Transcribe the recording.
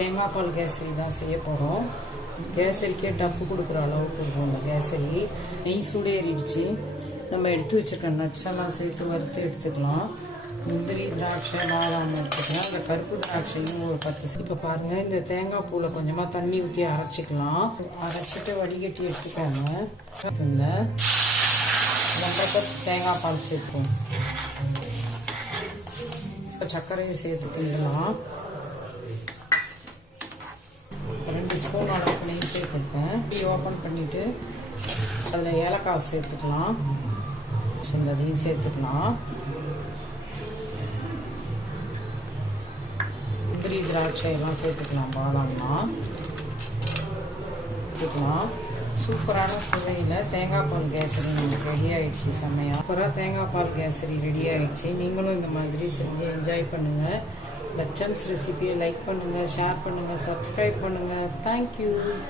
தேங்காய் பால் கேசரி தான் செய்ய போகிறோம். கேசரிக்கே டப்பு கொடுக்குற அளவுக்கு இருக்கும் இந்த கேசரி. நெய் சூடேறிடுச்சு. நம்ம எடுத்து வச்சுருக்க நட்ஸ் எல்லாம் சேர்த்து வறுத்து எடுத்துக்கலாம். முந்திரி, திராட்சை, பாதாம் எடுத்துக்கலாம். இந்த கருப்பு திராட்சையும் ஒரு 10. இப்போ பாருங்கள், இந்த தேங்காய் பூவில் கொஞ்சமாக தண்ணி ஊற்றி அரைச்சிக்கலாம். அரைச்சிட்டு வடிகட்டி எடுத்துக்கோங்க. இந்த 2 கப் தேங்காய் பால் சேர்ப்போம். இப்போ சர்க்கரையை சேர்த்துக்கிடலாம். 2 ஸ்பூன் அளவுக்கு நெய் சேர்த்துருக்கேன். இப்படி ஓப்பன் பண்ணிவிட்டு அதில் ஏலக்காய் சேர்த்துக்கலாம். அதையும் சேர்த்துக்கலாம். முந்திரி, திராட்சை எல்லாம் சேர்த்துக்கலாம். பாதாம்லாம் சேர்த்துக்கலாம். சூப்பரான சுவையில் தேங்காய் பால் கேசரி நமக்கு ரெடி ஆகிடுச்சு. செம்மையாக சூப்பராக தேங்காய் பால் கேசரி ரெடி ஆகிடுச்சு. நீங்களும் இந்த மாதிரி செஞ்சு என்ஜாய் பண்ணுங்கள். லட்சம்ஸ் ரெசிபியை லைக் பண்ணுங்கள், ஷேர் பண்ணுங்கள், சப்ஸ்கிரைப் பண்ணுங்கள். தேங்க்யூ.